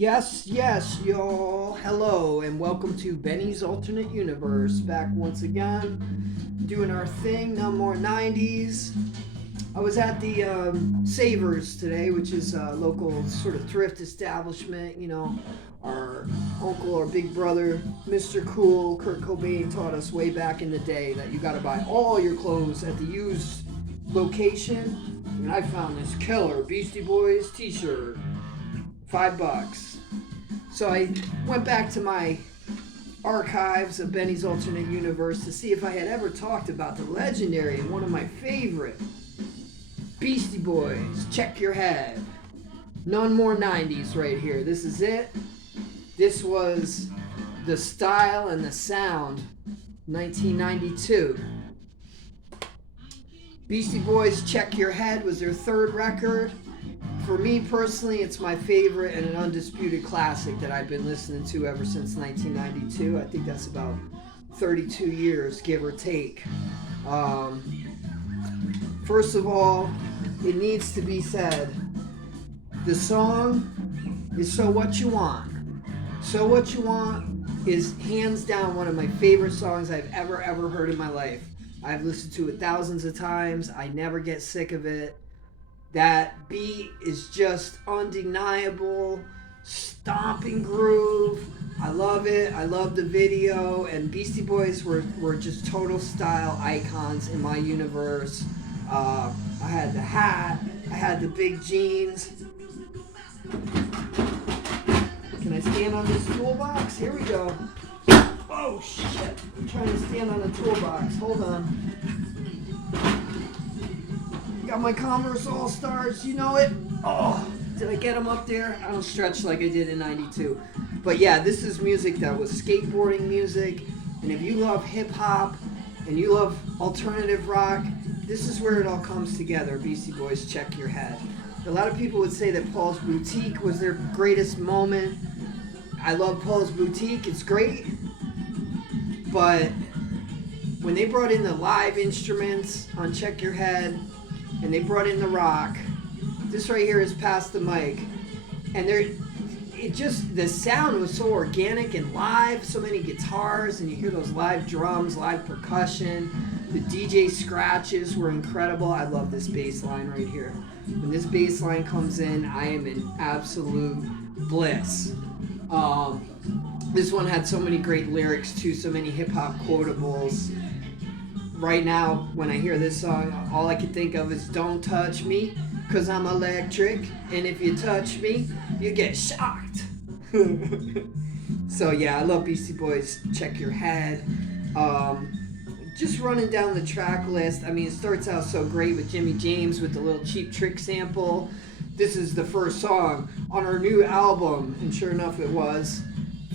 Yes, y'all. Hello, and welcome to Benny's Alternate Universe. Back once again, doing our thing. No more 90s. I was at the Savers today, which is a local sort of thrift establishment. Our uncle or big brother, Mr. Cool, Kurt Cobain, taught us way back in the day that you got to buy all your clothes at the used location. And I found this killer Beastie Boys t shirt. $5. So I went back to my archives of Benny's Alternate Universe to see if I had ever talked about the legendary and one of my favorite Beastie Boys, Check Your Head. None more 90s right here. This is it. This was the style and the sound 1992. Beastie Boys, Check Your Head was their third record. For me personally, it's my favorite and an undisputed classic that I've been listening to ever since 1992. I think that's about 32 years, give or take. First of all, it needs to be said, the song is So What You Want. So What You Want is hands down one of my favorite songs I've ever heard in my life. I've listened to it thousands of times. I never get sick of it. That beat is just undeniable, stomping groove. I love it. I love the video. And Beastie Boys were just total style icons in my universe. I had the hat. I had the big jeans. Can I stand on this toolbox? Here we go. Oh, shit. I'm trying to stand on a toolbox. Hold on. Got my Converse All-Stars, you know it? Oh, did I get them up there? I don't stretch like I did in 92. But yeah, this is music that was skateboarding music. And if you love hip-hop and you love alternative rock, this is where it all comes together. Beastie Boys, Check Your Head. A lot of people would say that Paul's Boutique was their greatest moment. I love Paul's Boutique. It's great. But when they brought in the live instruments on Check Your Head, and they brought in the rock. This right here is Pass the Mic. And the sound was so organic and live, so many guitars, and you hear those live drums, live percussion. The DJ scratches were incredible. I love this bass line right here. When this bass line comes in, I am in absolute bliss. This one had so many great lyrics too, so many hip-hop quotables. Right now, when I hear this song, all I can think of is "Don't touch me, 'cause I'm electric, and if you touch me, you get shocked." So yeah, I love Beastie Boys, Check Your Head. Just running down the track list, I mean, it starts out so great with Jimmy James with the little Cheap Trick sample. This is the first song on our new album, and sure enough it was.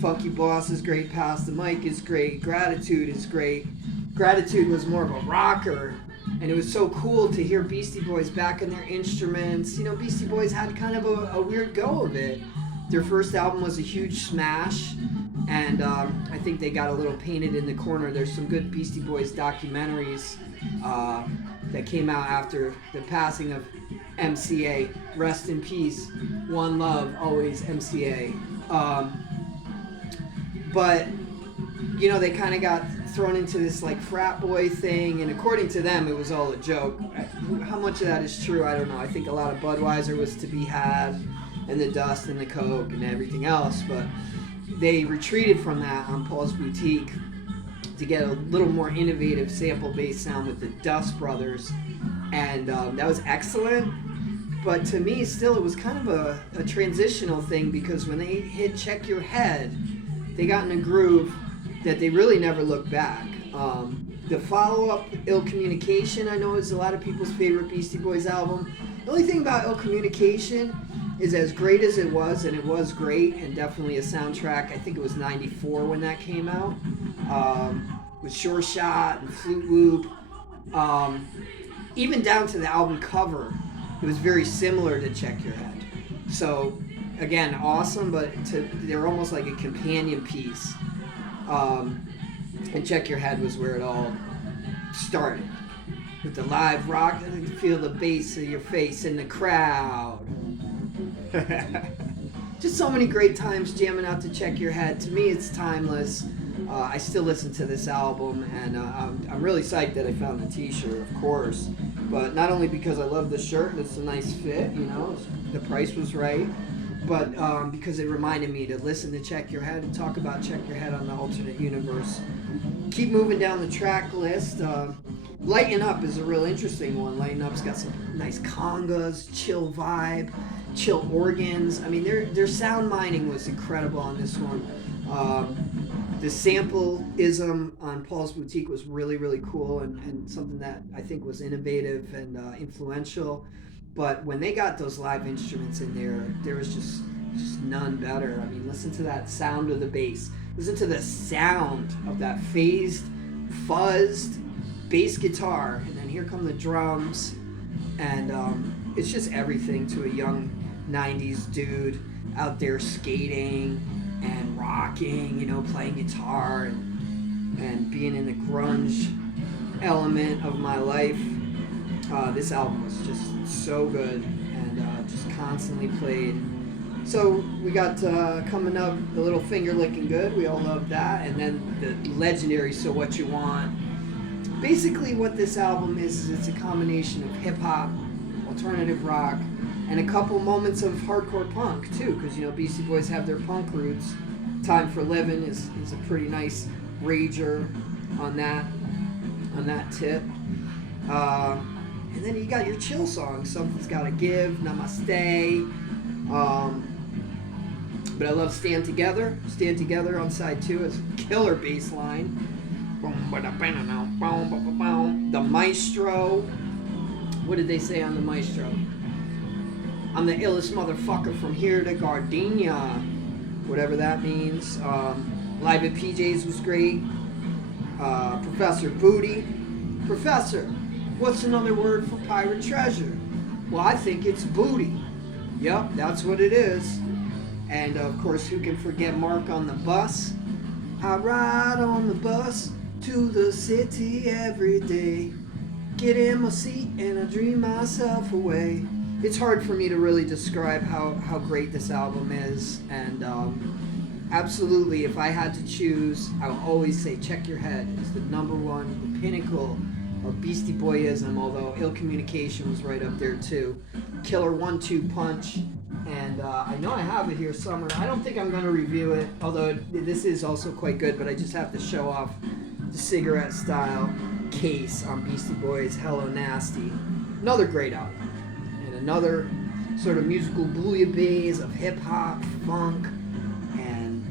Funky Boss is great, Pass the Mic is great, Gratitude is great. Gratitude was more of a rocker, and it was so cool to hear Beastie Boys back in their instruments. You know, Beastie Boys had kind of a weird go of it. Their first album was a huge smash, and I think they got a little painted in the corner. There's some good Beastie Boys documentaries that came out after the passing of MCA. Rest in peace. One love, always MCA. But, you know, they kind of got thrown into this like frat boy thing, and according to them it was all a joke. How much of that is true, I don't know. I think a lot of Budweiser was to be had, and the dust and the coke and everything else, but they retreated from that on Paul's Boutique to get a little more innovative sample-based sound with the Dust Brothers, and that was excellent. But to me still it was kind of a transitional thing, because when they hit Check Your Head, they got in a groove that they really never looked back. The follow-up, Ill Communication, I know is a lot of people's favorite Beastie Boys album. The only thing about Ill Communication is, as great as it was, and it was great, and definitely a soundtrack, I think it was 94 when that came out, with Sure Shot and Flute Loop, even down to the album cover, it was very similar to Check Your Head. So, again, awesome, but they're almost like a companion piece. And Check Your Head was where it all started. With the live rock, and you feel the bass of your face in the crowd. just so many great times jamming out to Check Your Head. To me, it's timeless. I still listen to this album, and I'm really psyched that I found the T-shirt, of course. But not only because I love the shirt and it's a nice fit, the price was right, but because it reminded me to listen to Check Your Head and talk about Check Your Head on the Alternate Universe. Keep moving down the track list. Lighten Up is a real interesting one. Lighten Up's got some nice congas, chill vibe, chill organs. I mean, their sound mining was incredible on this one. The sample-ism on Paul's Boutique was really, really cool and something that I think was innovative and influential. But when they got those live instruments in there was just none better. I mean, listen to that sound of the bass. Listen to the sound of that phased, fuzzed bass guitar. And then here come the drums. And it's just everything to a young 90s dude out there skating and rocking, playing guitar and being in the grunge element of my life. This album was just so good and just constantly played. So we got coming up a little Finger Licking Good. We all love that. And then the legendary So What You Want. Basically what this album is it's a combination of hip-hop, alternative rock, and a couple moments of hardcore punk too, because Beastie Boys have their punk roots. Time for Living is a pretty nice rager on that tip. And then you got your chill songs. Something's Gotta Give, Namaste. But I love Stand Together. Stand Together on side 2 is killer bass line. The Maestro. What did they say on the Maestro? I'm the illest motherfucker from here to Gardenia. Whatever that means. Live at PJ's was great. Professor Booty. Professor, what's another word for pirate treasure? Well, I think it's booty. Yep, that's what it is. And of course, who can forget Mark on the Bus? I ride on the bus to the city every day. Get in my seat and I dream myself away. It's hard for me to really describe how great this album is. And absolutely, if I had to choose, I would always say Check Your Head is the number one, the pinnacle of Beastie Boyism, although Ill Communication was right up there too. Killer 1-2 punch. And I know I have it here somewhere. I don't think I'm going to review it, although this is also quite good, but I just have to show off the cigarette style case on Beastie Boys' Hello Nasty. Another great album. And another sort of musical bouillabaisse of hip-hop, funk, and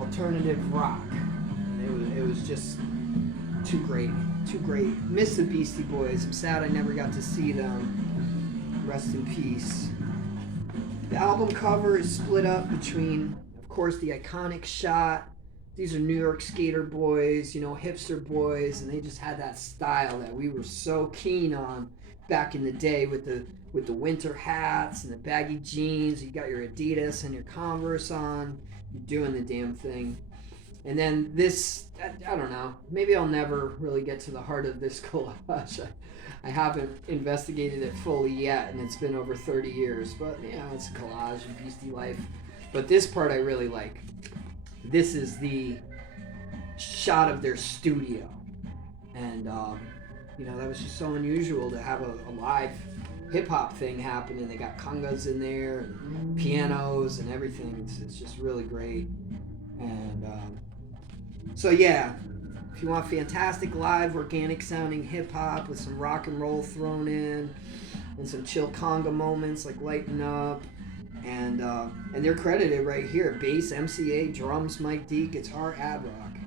alternative rock. And it was just too great. Too great. Miss the Beastie Boys. I'm sad I never got to see them. Rest in peace. The album cover is split up between, of course, the iconic shot. These are New York skater boys, hipster boys, and they just had that style that we were so keen on back in the day with the winter hats and the baggy jeans. You got your Adidas and your Converse on. You're doing the damn thing. And then this, I don't know, maybe I'll never really get to the heart of this collage. I haven't investigated it fully yet, and it's been over 30 years. But, it's a collage of Beastie life. But this part I really like. This is the shot of their studio. And, that was just so unusual to have a live hip-hop thing happen. And they got congas in there, and pianos and everything. It's just really great. And if you want fantastic live, organic sounding hip hop with some rock and roll thrown in and some chill conga moments like Lighten Up, and they're credited right here: bass, MCA, drums, Mike D, guitar, Ad Rock,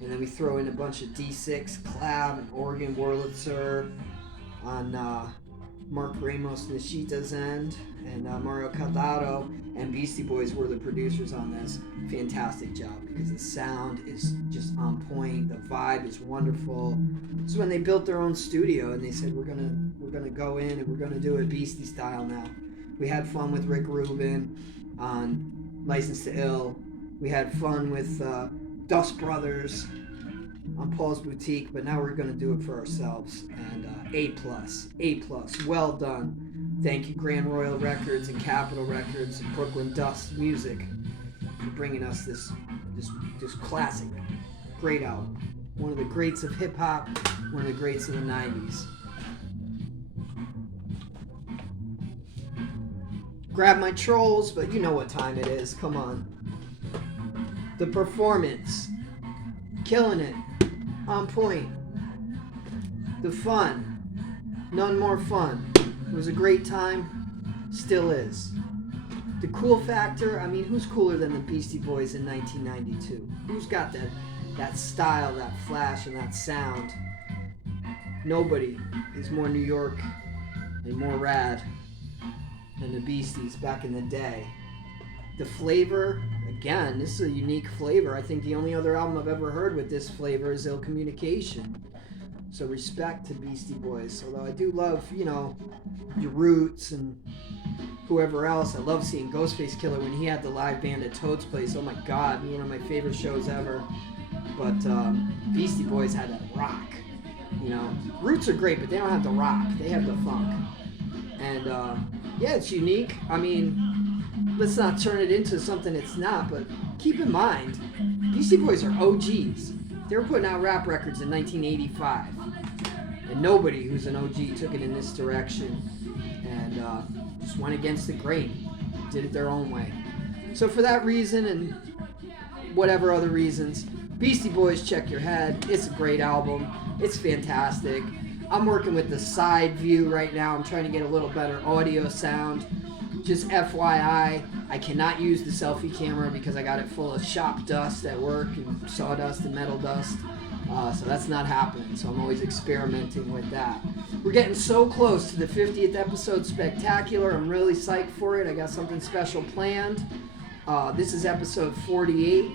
and then we throw in a bunch of D6, clav, and organ Wurlitzer on Mark Ramos Nishita's end, and Mario Caldado and Beastie Boys were the producers on this. Fantastic job, because the sound is just on point, the vibe is wonderful. This is when they built their own studio and they said we're gonna go in and we're gonna do it Beastie style now. We had fun with Rick Rubin on License to Ill. We had fun with Dust Brothers on Paul's Boutique, but now we're gonna do it for ourselves. And A+, well done. Thank you, Grand Royal Records and Capitol Records and Brooklyn Dust Music for bringing us this classic, great album. One of the greats of hip hop, one of the greats of the 90s. Grab my trolls, but you know what time it is. Come on. The performance. Killing it. On point. The fun. None more fun. It was a great time. Still is. The cool factor, I mean, who's cooler than the Beastie Boys in 1992? Who's got that style, that flash, and that sound? Nobody is more New York and more rad than the Beasties back in the day. The flavor, again, this is a unique flavor. I think the only other album I've ever heard with this flavor is Ill Communication. So respect to Beastie Boys. Although I do love, your Roots and whoever else. I love seeing Ghostface Killer when he had the live band at Toad's Place. Oh my God, one of my favorite shows ever. But Beastie Boys had that rock. Roots are great, but they don't have the rock. They have the funk. And yeah, it's unique. I mean, let's not turn it into something it's not, but keep in mind, Beastie Boys are OGs. They were putting out rap records in 1985. And nobody who's an OG took it in this direction and just went against the grain. Did it their own way. So for that reason and whatever other reasons, Beastie Boys, Check Your Head. It's a great album. It's fantastic. I'm working with the side view right now. I'm trying to get a little better audio sound. Just FYI, I cannot use the selfie camera because I got it full of shop dust at work and sawdust and metal dust. So that's not happening. So I'm always experimenting with that. We're getting so close to the 50th episode spectacular. I'm really psyched for it. I got something special planned. This is episode 48.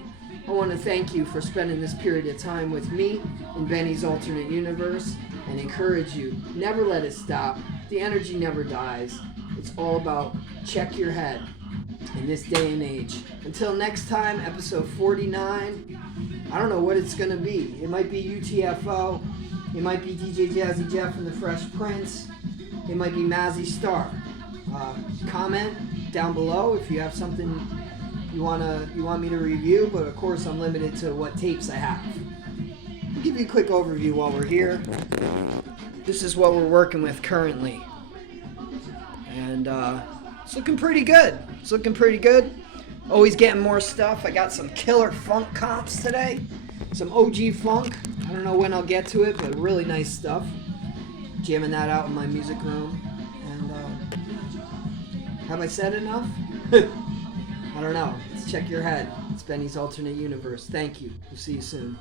I want to thank you for spending this period of time with me in Benny's alternate universe and encourage you, never let it stop. The energy never dies. It's all about check your head in this day and age. Until next time, episode 49. I don't know what it's going to be. It might be UTFO. It might be DJ Jazzy Jeff and the Fresh Prince. It might be Mazzy Star. Comment down below if you have something you want me to review, but of course I'm limited to what tapes I have. I'll give you a quick overview while we're here. This is what we're working with currently. And it's looking pretty good. Always getting more stuff. I got some killer funk comps today. Some OG funk. I don't know when I'll get to it, but really nice stuff. Jamming that out in my music room. And have I said enough? I don't know. Let's check your head. It's Benny's alternate universe. Thank you. We'll see you soon.